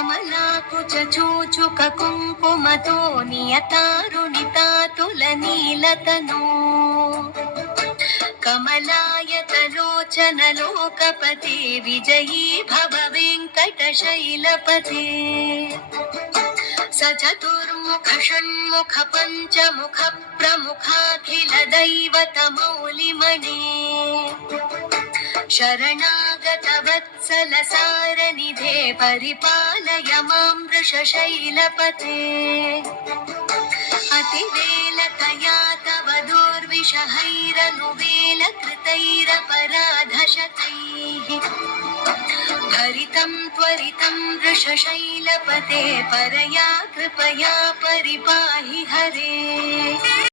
कमलाकुचूचुककुङ्कुमतो नियतारुणितातुलनीलतनो कमलायतलोचनलोकपते विजयी भव वेङ्कटशैलपते स चतुर्मुख षण्मुख पञ्चमुख प्रमुखाखिल दैवतमौलिमणे शरणागत वत्सल सारनिधे परिपालय मां वृषशैलपते अतिवेलतया तव दुर्विषहैरनुवेलकृतैरपराधशतैः भरितं त्वरितं वृषशैलपते परया कृपया परिपाहि हरे